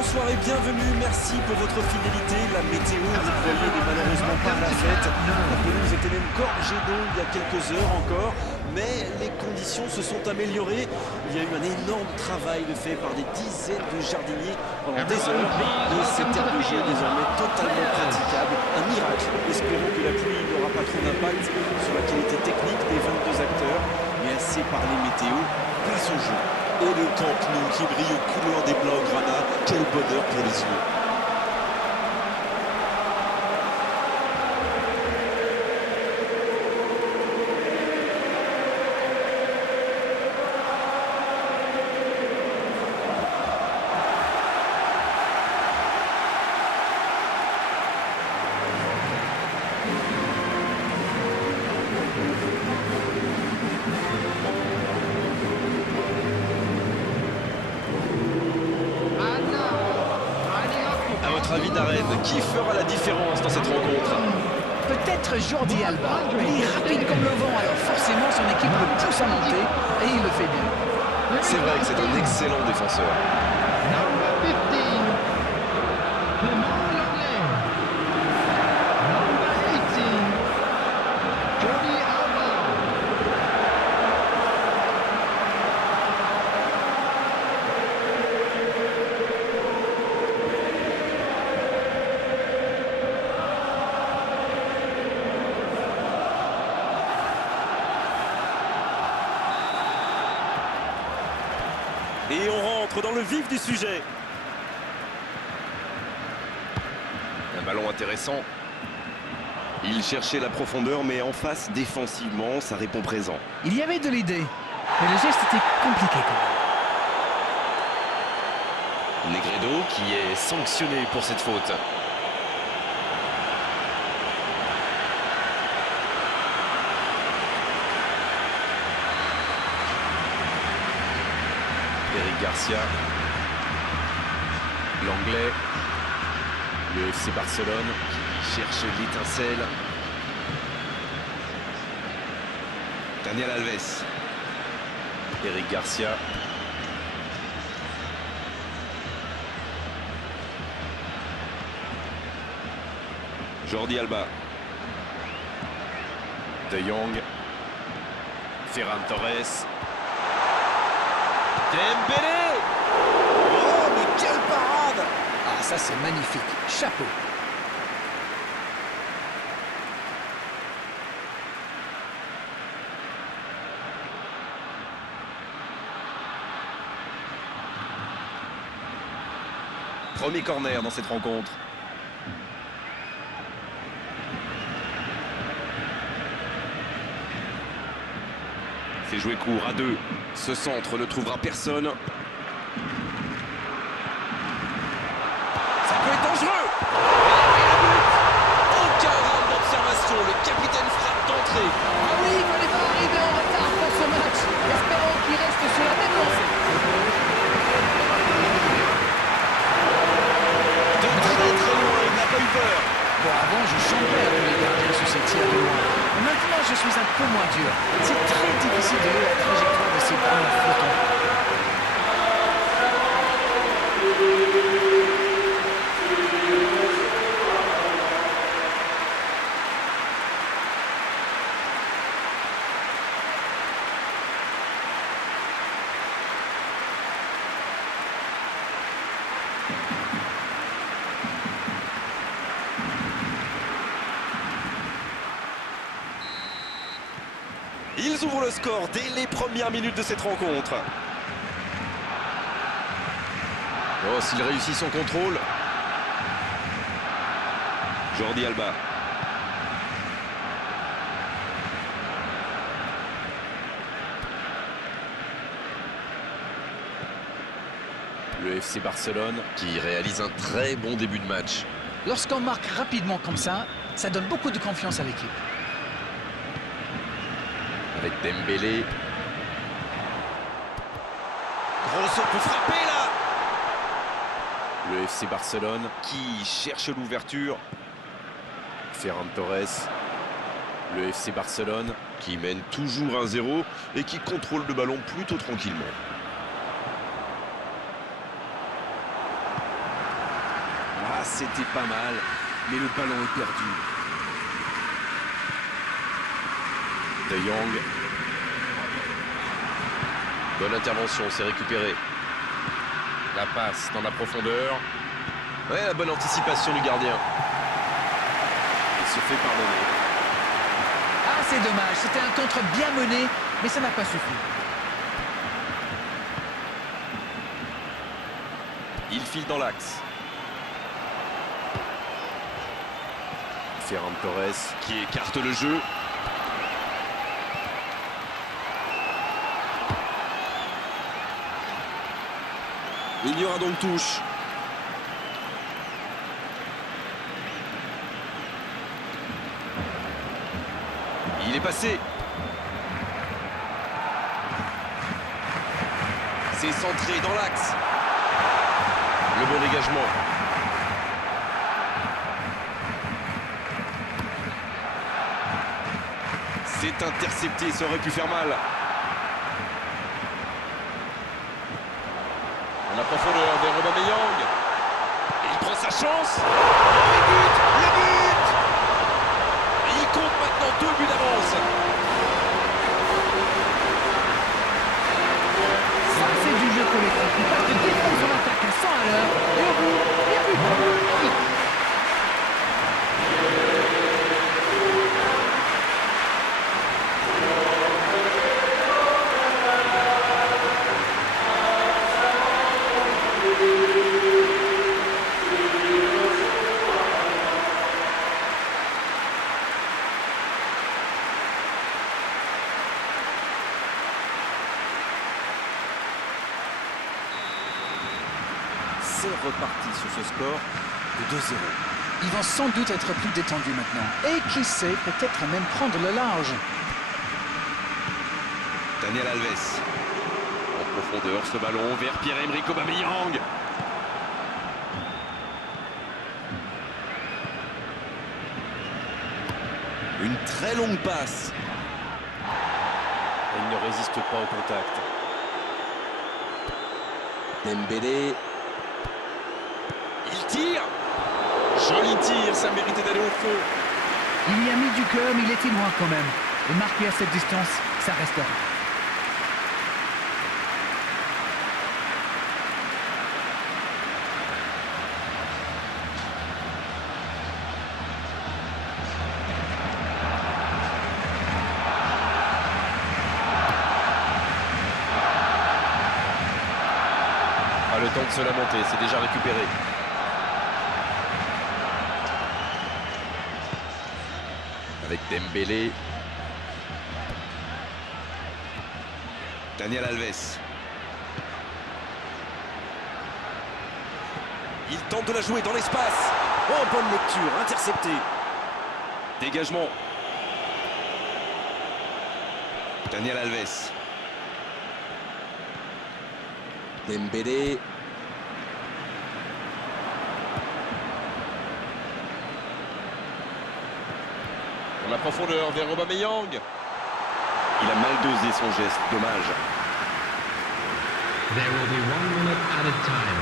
bonsoir et bienvenue, merci pour votre fidélité. La météo, vous le voyez, n'est malheureusement pas à la fête. La pelouse était même gorgée d'eau il y a quelques heures encore, mais les conditions se sont améliorées. Il y a eu un énorme travail de fait par des dizaines de jardiniers pendant des heures. Et cette terre de jeu est désormais totalement praticable. Un miracle. Espérons que la pluie n'aura pas trop d'impact sur la qualité technique des 22 acteurs, mais assez parlé météo, place au jeu. Et le Camp Nou qui brille aux couleurs des Blaugrana, quel bonheur pour les yeux. Avis d'Arène, qui fera la différence dans cette rencontre? Peut-être Jordi Alba. Il est rapide comme le vent, alors forcément son équipe le pousse à monter et il le fait bien. C'est vrai que c'est un excellent défenseur. Et on rentre dans le vif du sujet. Un ballon intéressant. Il cherchait la profondeur, mais en face, défensivement, ça répond présent. Il y avait de l'idée, mais le geste était compliqué quand même. Negredo qui est sanctionné pour cette faute. Eric Garcia, l'anglais, le FC Barcelone qui cherche l'étincelle. Daniel Alves, Eric Garcia. Jordi Alba, De Jong, Ferran Torres. Dembélé! Oh, mais quelle parade! Ah, ça c'est magnifique. Chapeau. Premier corner dans cette rencontre. C'est joué court à deux. Ce centre ne trouvera personne. Ça peut être dangereux. Aucun round d'observation. Le capitaine frappe d'entrée. Ah oui, il fallait pas arriver en retard pour ce match. Espérons qu'il reste sur la même lancée. De très très loin, il n'a pas eu peur. Bon, avant, je chambrais à tous les gardiens sur ces tirs de loin. Maintenant, je suis un peu moins dur. C'est très difficile de lire la trajectoire de ces ballons flottants. Ils ouvrent le score dès les premières minutes de cette rencontre. Oh, s'il réussit son contrôle. Jordi Alba. Le FC Barcelone qui réalise un très bon début de match. Lorsqu'on marque rapidement comme ça donne beaucoup de confiance à l'équipe. Avec Dembélé. Grosso peut frapper là. Le FC Barcelone qui cherche l'ouverture. Ferran Torres. Le FC Barcelone qui mène toujours 1-0 et qui contrôle le ballon plutôt tranquillement. c'était pas mal, mais le ballon est perdu. De Jong. Bonne intervention, c'est récupéré. La passe dans la profondeur. Ouais, la bonne anticipation du gardien. Il se fait pardonner. Ah, c'est dommage. C'était un contre bien mené, mais ça n'a pas suffi. Il file dans l'axe. Ferran Torres qui écarte le jeu. Il y aura donc touche. Il est passé. C'est centré dans l'axe. Le bon dégagement. C'est intercepté, ça aurait pu faire mal. En la profondeur vers Aubameyang. Et il prend sa chance. Oh, le but. Et il compte maintenant 2 buts d'avance. Ça, c'est du jeu collectif. Il passe de défense en attaque à 100 à l'heure. Et au bout, il y a but. C'est reparti sur ce score de 2-0. Ils vont sans doute être plus détendus maintenant. Et qui sait, peut-être même prendre le large. Daniel Alves. En profondeur, ce ballon vers Pierre-Emerick Aubameyang. Une très longue passe. Il ne résiste pas au contact. Dembélé. Il tire. Joli tir, ça méritait d'aller au fond. Il y a mis du cœur, mais il était loin quand même. Et marqué à cette distance, ça restera. Pas le temps de se lamenter, c'est déjà récupéré. Avec Dembélé. Daniel Alves. Il tente de la jouer dans l'espace. Oh, bonne lecture, intercepté. Dégagement. Daniel Alves. Dembélé. Dans la profondeur vers Aubameyang. Il a mal dosé son geste, dommage. There will be 1 minute added time.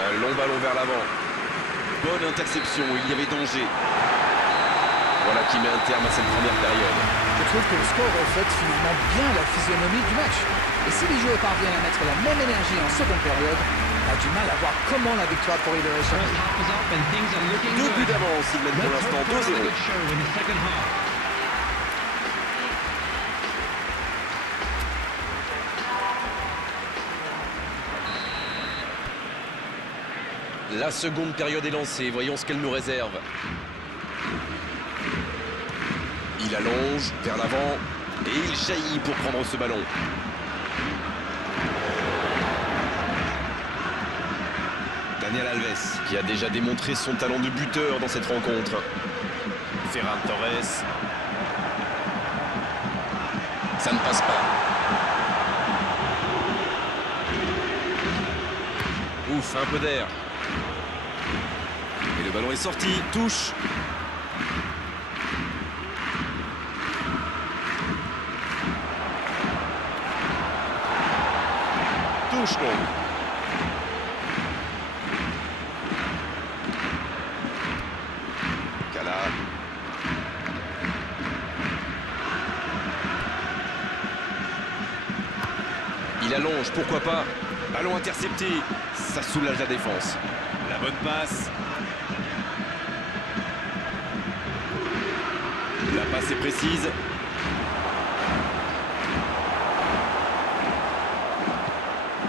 Un long ballon vers l'avant. Bonne interception, il y avait danger. Voilà qui met un terme à cette première période. Je trouve que le score reflète finalement bien la physionomie du match. Et si les joueurs parviennent à mettre la même énergie en seconde période, on a du mal à voir comment la victoire pourrait leur First échapper. half is up and things are looking 2 buts good. d'avance, ils mènent pour Let's l'instant hope for another 2-0. good show in the second half. La seconde période est lancée, voyons ce qu'elle nous réserve. Il allonge vers l'avant et il jaillit pour prendre ce ballon. Daniel Alves, qui a déjà démontré son talent de buteur dans cette rencontre. Ferran Torres. Ça ne passe pas. Ouf, un peu d'air. Et le ballon est sorti, touche. Touche donc. prolonge, pourquoi pas. Ballon intercepté, ça soulage la défense. La bonne passe. La passe est précise.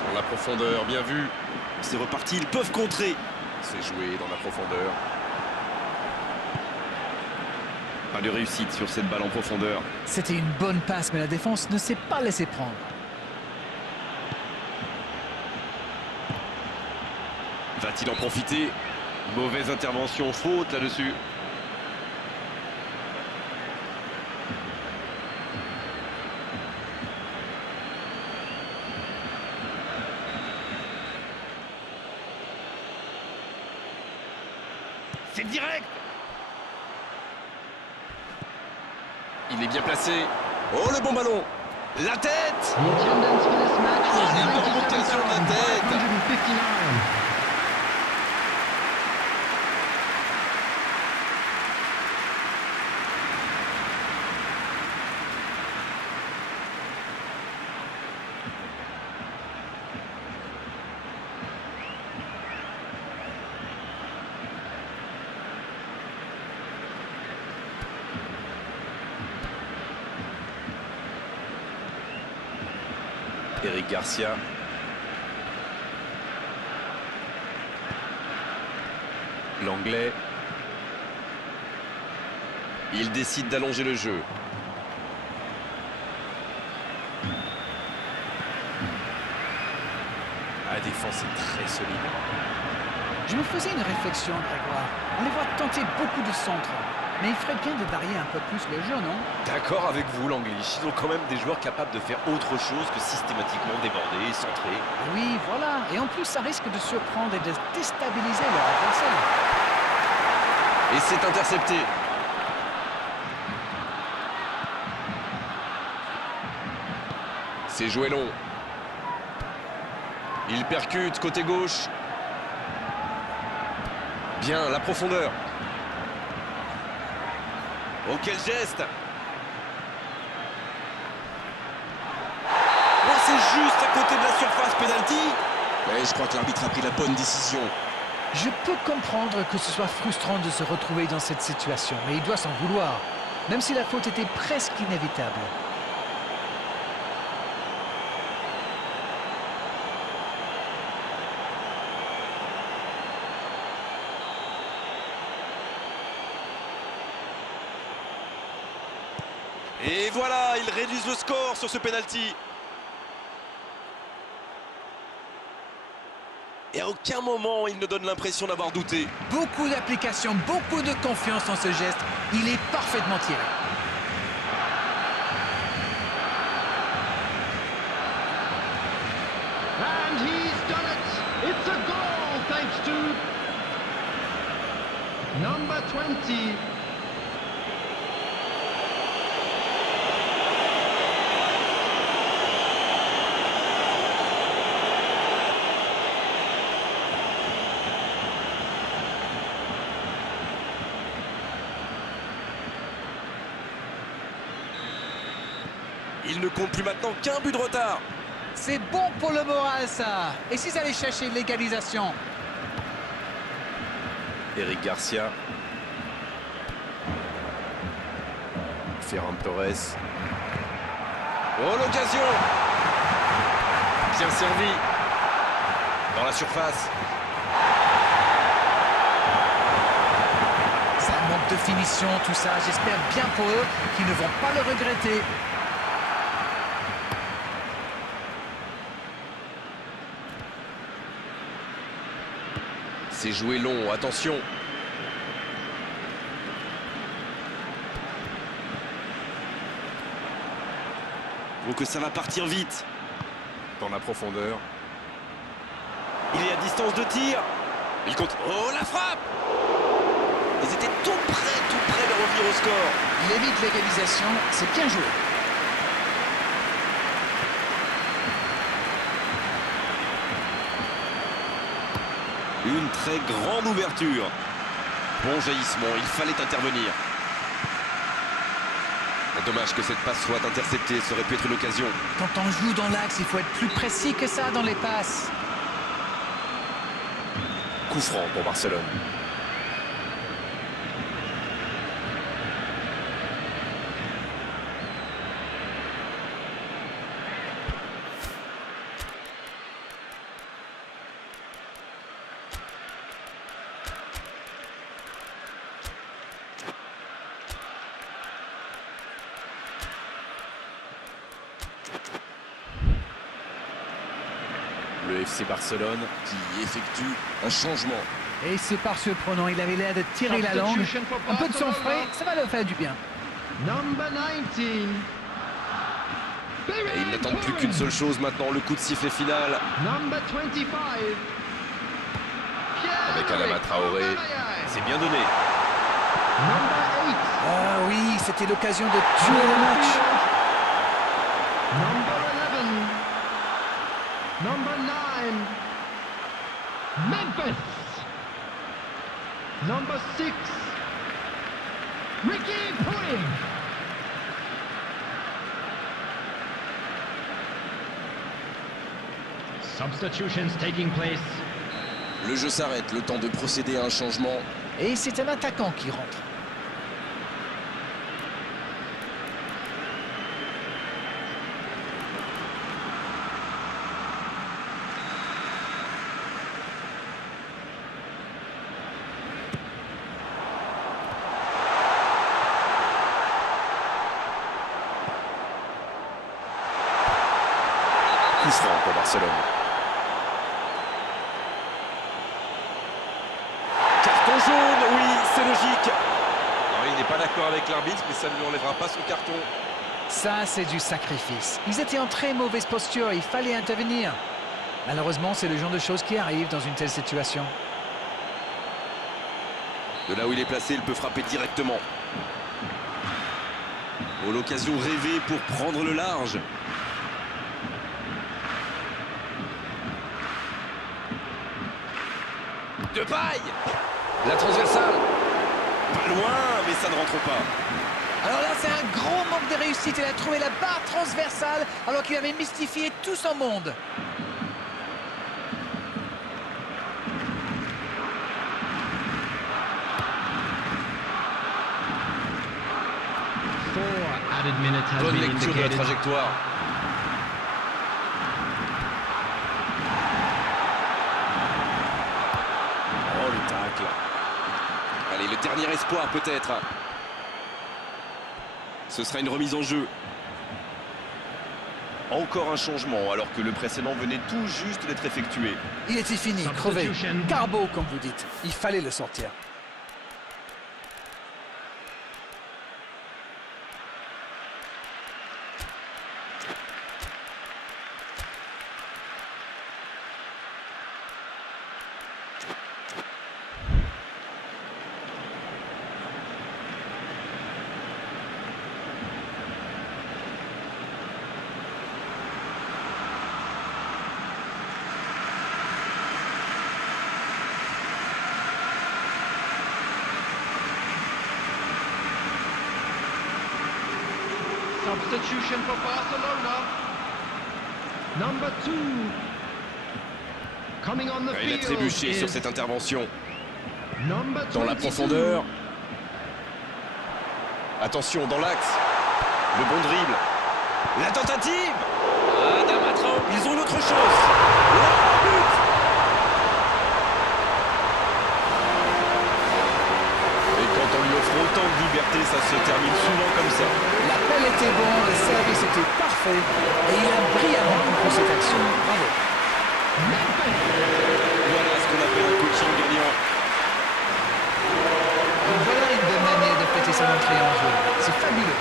Dans la profondeur, bien vu. C'est reparti, ils peuvent contrer. C'est joué dans la profondeur. Pas de réussite sur cette balle en profondeur. C'était une bonne passe, mais la défense ne s'est pas laissée prendre. Va-t-il en profiter? Mauvaise intervention, faute là-dessus. C'est direct. Il est bien placé. Oh, le bon ballon. La tête. The attendance for this match was Oh, l'énorme occasion de la tête. 159. Eric Garcia. L'anglais. Il décide d'allonger le jeu. La défense est très solide. Je me faisais une réflexion, Grégoire. On les voit tenter beaucoup de centres. Mais il ferait bien de varier un peu plus le jeu, non? D'accord avec vous, l'Anglish. Ils ont quand même des joueurs capables de faire autre chose que systématiquement déborder et centrer. Oui, voilà. Et en plus, ça risque de surprendre et de déstabiliser leur adversaire. Et c'est intercepté. C'est joué long. Il percute côté gauche. Bien, la profondeur. Oh, quel geste! Oh, c'est juste à côté de la surface, penalty. Ouais, je crois que l'arbitre a pris la bonne décision. Je peux comprendre que ce soit frustrant de se retrouver dans cette situation, mais il doit s'en vouloir, même si la faute était presque inévitable. Et voilà, ils réduisent le score sur ce penalty. Et à aucun moment, il ne donne l'impression d'avoir douté. Beaucoup d'application, beaucoup de confiance dans ce geste. Il est parfaitement tiré. And he's done it! It's a goal thanks to number 20. Il ne compte plus maintenant qu'un but de retard. C'est bon pour le moral, ça. Et s'ils allaient chercher l'égalisation? Eric Garcia. Ferran Torres. Oh, l'occasion! Bien servi. Dans la surface. Ça manque de finition, tout ça. J'espère bien pour eux qu'ils ne vont pas le regretter. C'est joué long, attention. Oh, que ça va partir vite. Dans la profondeur. Il est à distance de tir. Il compte. Oh, la frappe! Ils étaient tout près de revenir au score. Il évite l'égalisation, c'est bien joué. Une très grande ouverture. Bon jaillissement, il fallait intervenir. dommage que cette passe soit interceptée, ça aurait pu être une occasion. Quand on joue dans l'axe, il faut être plus précis que ça dans les passes. Coup franc pour Barcelone. Le FC Barcelone Qui effectue un changement. Et c'est par surprenant, il avait l'air de tirer la langue. Un peu de sang frais, ça va leur faire du bien. Number 19. et ils n'attendent plus qu'une seule chose maintenant, le coup de sifflet final. Number 25. Avec Adama Traoré, c'est bien donné. Number 8. Ah oui, c'était l'occasion de tuer le match. Number 11. Number 9. Memphis. Number 6. Ricky Puig. Substitutions taking place. Le jeu s'arrête, le temps de procéder à un changement. Et c'est un attaquant qui rentre. Coup franc pour Barcelone. Carton jaune, oui, c'est logique. Non, il n'est pas d'accord avec l'arbitre, mais ça ne lui enlèvera pas son carton. Ça, c'est du sacrifice. Ils étaient en très mauvaise posture, il fallait intervenir. Malheureusement, c'est le genre de choses qui arrivent dans une telle situation. De là où il est placé, il peut frapper directement. Oh, l'occasion rêvée pour prendre le large. De paille. La transversale. Pas loin, mais ça ne rentre pas. Alors là, c'est un gros manque de réussite. Il a trouvé la barre transversale alors qu'il avait mystifié tout son monde. Bonne lecture de la trajectoire. Oh, le tacle. Allez, le dernier espoir peut-être. Ce sera une remise en jeu. Encore un changement alors que le précédent venait tout juste d'être effectué. Il était fini, crevé. Carbo, comme vous dites. Il fallait le sortir. Substitution for Barcelona. Number 2. Coming on the Il a field trébuché sur is cette intervention. number Dans la 22. profondeur. Attention, dans l'axe. Le bon dribble. La tentative. Adama Traoré. Ils ont une autre chance. Le but. Et quand on lui offre autant de liberté, ça se termine souvent comme ça. L'appel était bon, le service était parfait. Et il a brillamment compris cette action. Bravo. Voilà ce qu'on appelle un coaching gagnant. Donc voilà une bonne manière de fêter son entrée en jeu. C'est fabuleux.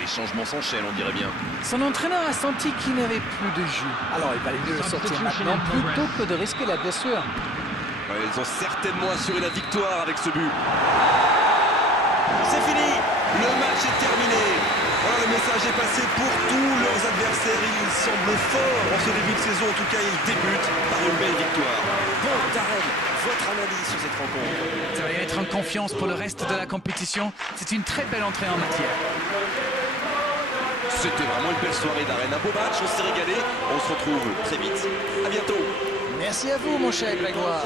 Les changements s'enchaînent, on dirait bien. Son entraîneur a senti qu'il n'avait plus de jus. Alors il valait mieux le sortir maintenant plutôt que de risquer la blessure. Ouais, ils ont certainement assuré la victoire avec ce but. C'est fini. Le match est terminé. Voilà, le message est passé pour tous leurs adversaires. Ils semblent forts en ce début de saison. En tout cas, ils débutent par une belle victoire. Bon, Darren, votre analyse sur cette rencontre? Ça va y être en confiance pour le reste de la compétition. C'est une très belle entrée en matière. C'était vraiment une belle soirée d'arène. Un beau match, on s'est régalé. On se retrouve très vite. À bientôt. Merci à vous, mon cher Grégoire.